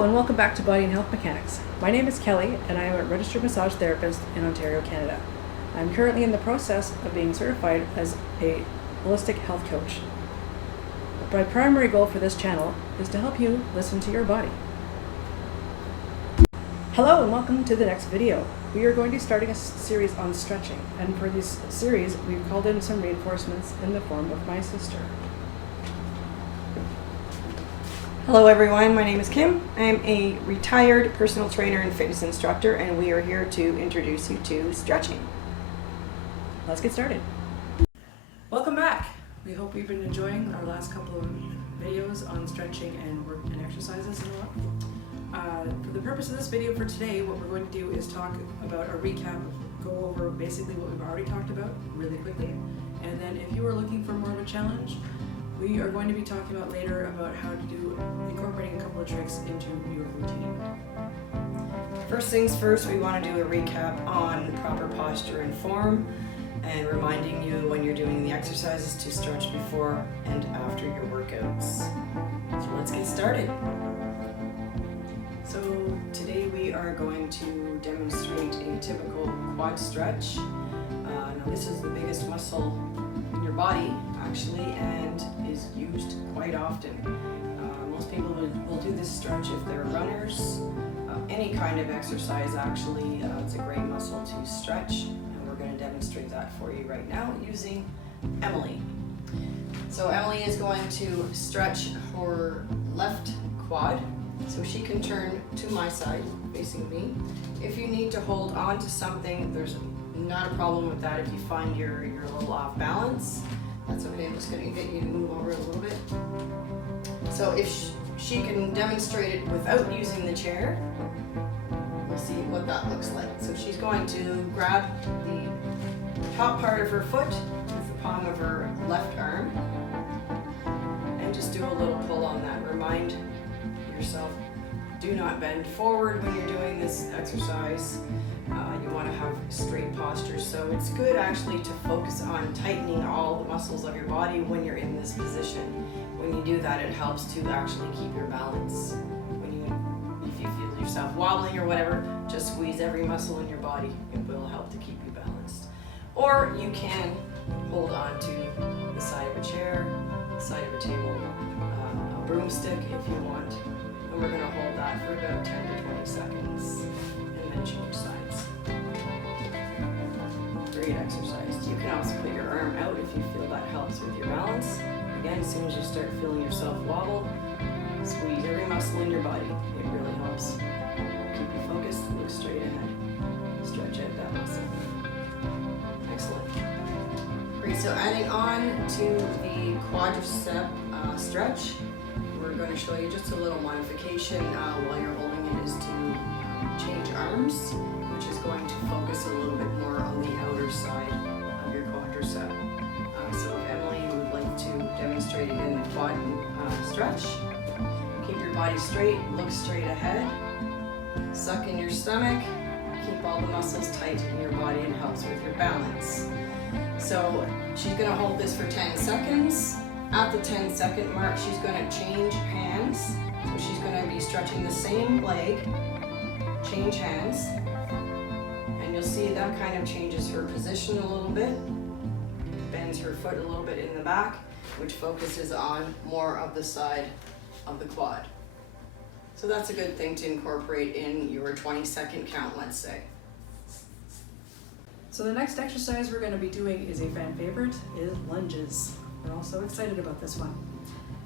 Hello and welcome back to Body and Health Mechanics. My name is Kelly and I am a registered massage therapist in Ontario, Canada. I'm currently in the process of being certified as a holistic health coach. My primary goal for this channel is to help you listen to your body. Hello and welcome to the next video. We are going to be starting a series on stretching, and for this series we've called in some reinforcements in the form of my sister. Hello everyone, my name is Kim. I'm a retired personal trainer and fitness instructor, and we are here to introduce you to stretching. Let's get started. Welcome back. We hope you've been enjoying our last couple of videos on stretching and work and exercises and what. For the purpose of this video for today, what we're going to do is talk about a recap, go over basically what we've already talked about really quickly, and then if you are looking for more of a challenge, we are going to be talking about later about how to do incorporating a couple of tricks into your routine. First things first, we want to do a recap on proper posture and form, and reminding you when you're doing the exercises to stretch before and after your workouts. So let's get started. So today we are going to demonstrate a typical quad stretch. Now this is the biggest muscle in your body actually, and is used quite often. Most people will do this stretch if they're runners. Any kind of exercise actually, it's a great muscle to stretch, and we're going to demonstrate that for you right now using Emily. So Emily is going to stretch her left quad, so she can turn to my side facing me. If you need to hold on to something, there's not a problem with that. If you find you're a little off balance, that's okay. I'm just going to get you to move over a little bit. So if she can demonstrate it without using the chair, we'll see what that looks like. So she's going to grab the top part of her foot with the palm of her left arm and just do a little pull on that. Remind yourself, do not bend forward when you're doing this exercise. You want to have straight posture, so it's good actually to focus on tightening all the muscles of your body when you're in this position. When you do that, it helps to actually keep your balance. If you feel yourself wobbling or whatever, just squeeze every muscle in your body. It will help to keep you balanced. Or you can hold on to the side of a chair, the side of a table, a broomstick if you want. And we're going to hold that for about 10 to 20 seconds and then change sides. Great exercise. You can also put your arm out if you feel that helps with your balance. Again, as soon as you start feeling yourself wobble, squeeze every muscle in your body. It really helps. Keep you focused, look straight ahead. Stretch out that muscle. Excellent. Great, so adding on to the quadricep stretch, we're going to show you just a little modification while you're holding it, is to change arms, which is going to focus a little bit more on the outer side of your quadricep. So if Emily would like to demonstrate it in the quad stretch, keep your body straight, look straight ahead, suck in your stomach, keep all the muscles tight in your body, and helps with your balance. So she's going to hold this for 10 seconds. At the 10-second mark, she's going to change hands. So she's going to be stretching the same leg, change hands, and you'll see that kind of changes her position a little bit, bends her foot a little bit in the back, which focuses on more of the side of the quad. So that's a good thing to incorporate in your 20-second count, let's say. So the next exercise we're going to be doing is a fan favorite, is lunges. We're all so excited about this one.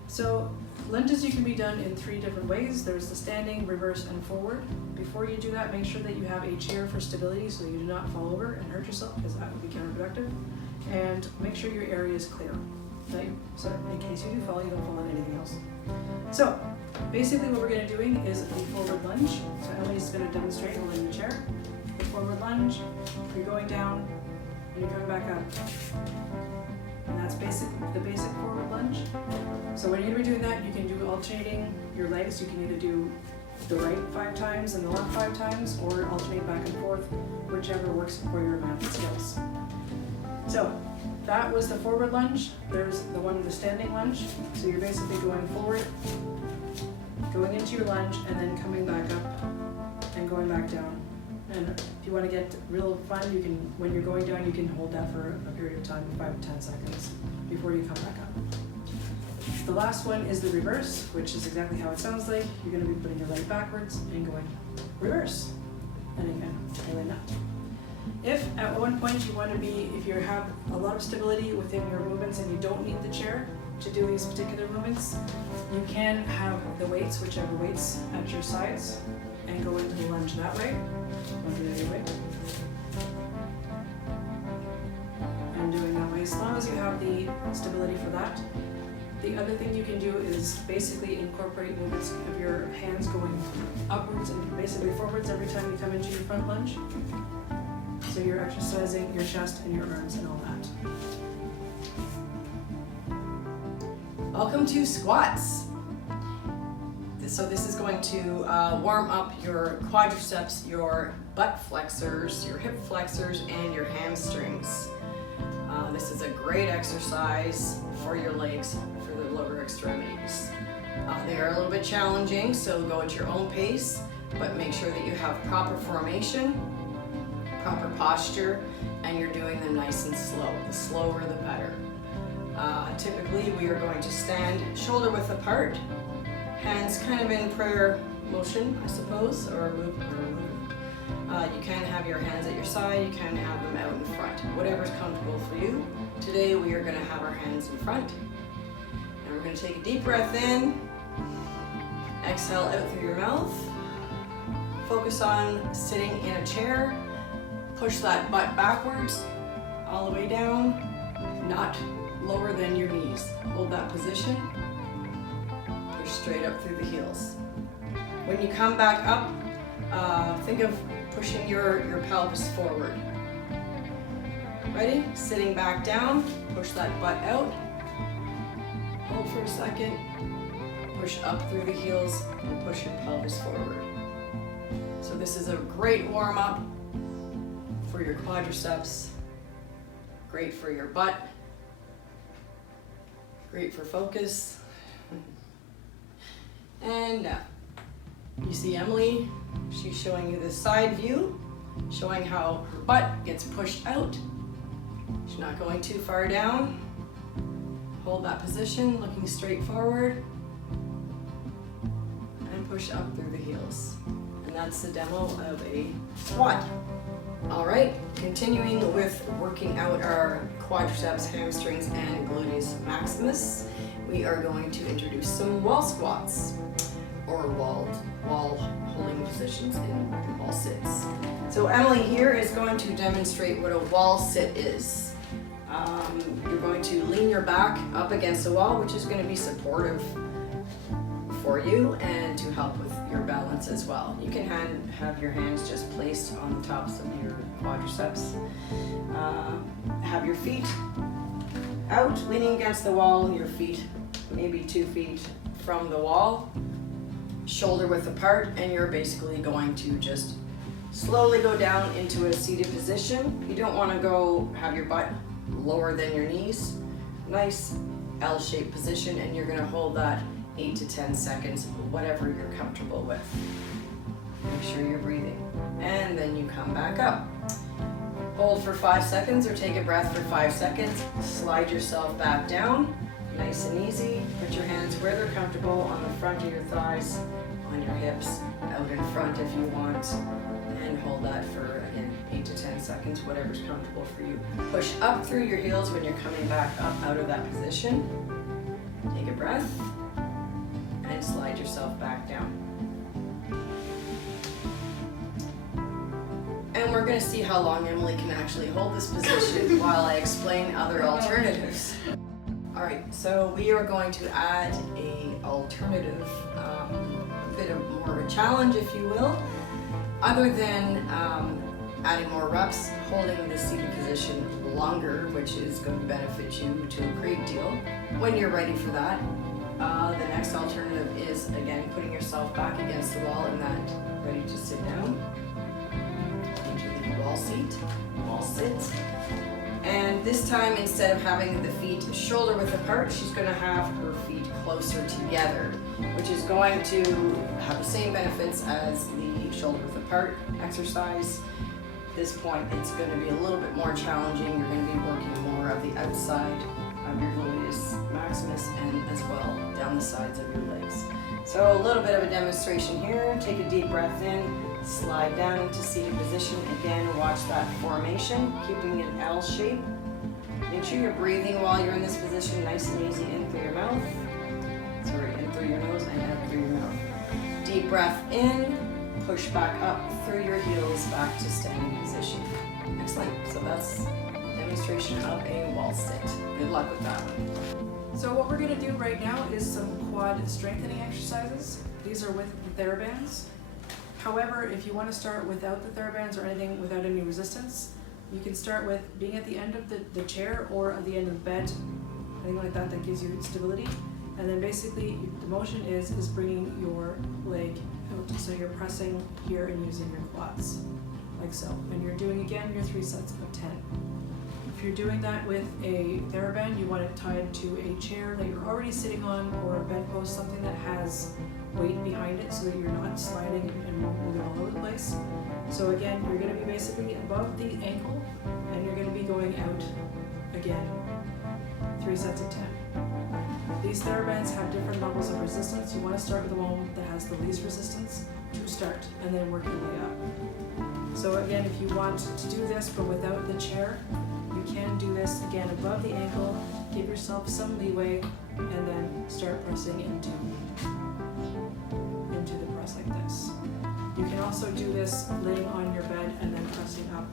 So lunges, you can be done in 3 different ways. There's the standing, reverse, and forward. Before you do that, make sure that you have a chair for stability so you do not fall over and hurt yourself, because that would be counterproductive. And make sure your area is clear. So in case you do fall, you don't fall on anything else. So basically what we're going to be doing is the forward lunge. So Emily's going to demonstrate holding the chair. The forward lunge, you're going down and you're coming back up. And that's the basic forward lunge. So when you're going to be doing that, you can do alternating your legs. You can either do the right 5 times and the left 5 times, or alternate back and forth, whichever works for your amount of skills. So that was the forward lunge. There's the standing lunge. So you're basically going forward going into your lunge and then coming back up and going back down. And if you want to get real fun, you can, when you're going down, you can hold that for a period of time, 5 to 10 seconds, before you come back up. The last one is the reverse, which is exactly how it sounds like. You're going to be putting your leg backwards and going reverse. And again, feeling that. If at one point you want to be, if you have a lot of stability within your movements and you don't need the chair to do these particular movements, you can have the weights, whichever weights, at your sides and go into the lunge that way. I'll do it either way. And doing that way, as long as you have the stability for that. The other thing you can do is basically incorporate movements of your hands going upwards and basically forwards every time you come into your front lunge. So you're exercising your chest and your arms and all that. Welcome to squats. So this is going to warm up your quadriceps, your butt flexors, your hip flexors, and your hamstrings. This is a great exercise for your legs, for the lower extremities. They are a little bit challenging, so go at your own pace, but make sure that you have proper formation, proper posture, and you're doing them nice and slow. The slower the better. Typically we are going to stand shoulder width apart, hands kind of in prayer motion, I suppose, or move. You can have your hands at your side, you can have them out in front, whatever's comfortable for you. Today we are going to have our hands in front. And we're going to take a deep breath in, exhale out through your mouth. Focus on sitting in a chair. Push that butt backwards, all the way down, not lower than your knees. Hold that position. Push straight up through the heels. When you come back up, think of pushing your pelvis forward. Ready? Sitting back down, push that butt out. Hold for a second. Push up through the heels and push your pelvis forward. So this is a great warm-up for your quadriceps, great for your butt, great for focus. And now, you see Emily, she's showing you the side view, showing how her butt gets pushed out. She's not going too far down. Hold that position, looking straight forward, and push up through the heels. And that's the demo of a squat. All right, continuing with working out our quadriceps, hamstrings, and gluteus maximus, we are going to introduce some wall squats, or wall holding positions in wall sits. So Emily here is going to demonstrate what a wall sit is. You're going to lean your back up against the wall, which is going to be supportive for you and to help with your balance as well. You can have your hands just placed on the tops of your quadriceps. Have your feet out, leaning against the wall, your feet maybe 2 feet from the wall, shoulder width apart, and you're basically going to just slowly go down into a seated position. You don't want to go have your butt lower than your knees. Nice L-shaped position, and you're going to hold that 8 to 10 seconds, whatever you're comfortable with. Make sure you're breathing. And then you come back up. Hold for 5 seconds or take a breath for 5 seconds. Slide yourself back down, nice and easy. Put your hands where they're comfortable, on the front of your thighs, on your hips, out in front if you want. And hold that for, again, 8 to 10 seconds, whatever's comfortable for you. Push up through your heels when you're coming back up out of that position. Take a breath. And slide yourself back down. And we're going to see how long Emily can actually hold this position while I explain other alternatives. All right, so we are going to add a alternative, a bit of more of a challenge, if you will. Other than adding more reps, holding the seated position longer, which is going to benefit you to a great deal. When you're ready for that, the next alternative is, again, putting yourself back against the wall in that ready to sit down into the wall sit. And this time, instead of having the feet shoulder width apart, she's going to have her feet closer together, which is going to have the same benefits as the shoulder width apart exercise. At this point, it's going to be a little bit more challenging. You're going to be working more of the outside of your gluteus maximus and as well down the sides of your legs. So a little bit of a demonstration here. Take a deep breath in, slide down into seated position. Again, watch that formation, keeping an L shape. Make sure you're breathing while you're in this position, nice and easy, in through your mouth. In through your nose and out through your mouth. Deep breath in, push back up through your heels, back to standing position. Excellent. So that's a demonstration of a wall sit. Good luck with that one. So what we're going to do right now is some quad strengthening exercises. These are with the TheraBands. However, if you want to start without the TheraBands or anything without any resistance, you can start with being at the end of the chair or at the end of the bed, anything like that that gives you stability. And then basically the motion is bringing your leg out. So you're pressing here and using your quads, like so. And you're doing again your 3 sets of 10. If you're doing that with a TheraBand, you want it tied to a chair that you're already sitting on or a bedpost, something that has weight behind it so that you're not sliding and moving all over the place. So again, you're going to be basically above the ankle and you're going to be going out again, 3 sets of 10. These TheraBands have different levels of resistance. You want to start with the one that has the least resistance to start and then work your way up. So again, if you want to do this but without the chair, you can do this again above the ankle, give yourself some leeway, and then start pressing into the press like this. You can also do this laying on your bed and then pressing up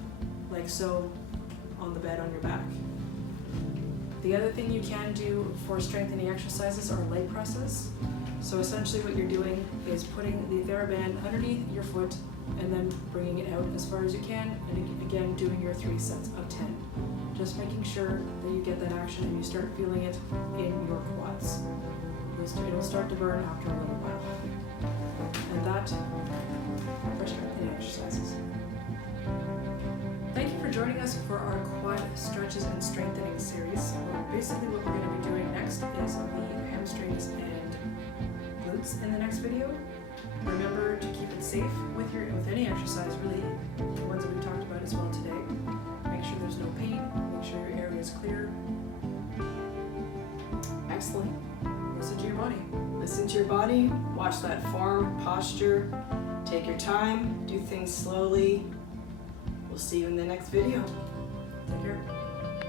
like so on the bed on your back. The other thing you can do for strengthening exercises are leg presses. So essentially what you're doing is putting the TheraBand underneath your foot and then bringing it out as far as you can, and again doing your 3 sets of 10. Just making sure that you get that action and you start feeling it in your quads. It'll start to burn after a little while. And that for strengthening exercises. Thank you for joining us for our quad stretches and strengthening series. Basically what we're going to be doing next is the hamstrings and glutes in the next video. Remember to keep it safe with any exercise, really, the ones that we talked about as well today. Make sure there's no pain, make sure your area is clear. Excellent. Listen to your body. Listen to your body, watch that form, posture, take your time, do things slowly. We'll see you in the next video. Take care.